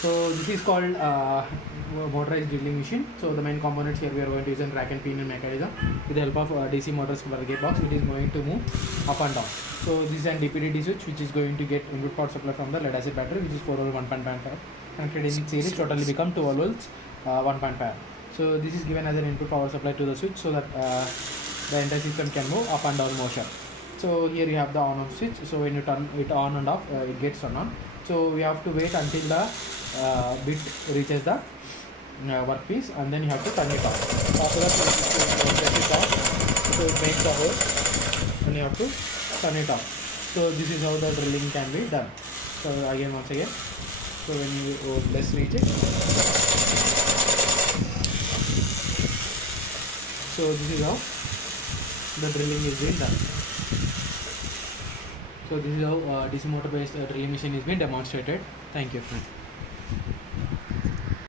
So this is called motorized drilling machine. So the main components here we are going to use a rack and pinion mechanism. With the help of DC motors for the gearbox, it is going to move up and down. So this is an DPDT switch which is going to get input power supply from the lead acid battery, which is 4 volt 1.5 connected in series, totally become 12 volts 1.5. So this is given as an input power supply to the switch so that the entire system can move up and down motion. So here you have the on off switch. So when you turn it on and off, it gets turned on. So we have to wait until the bit reaches the workpiece, and then you have to turn it off. After that, you press it off, so it makes the hole, and you have to turn it off. So this is how the drilling can be done. So again, once again, so when you let's reach it. So this is how the drilling is being done. So this is how DC motor based drilling machine is being demonstrated. Thank you.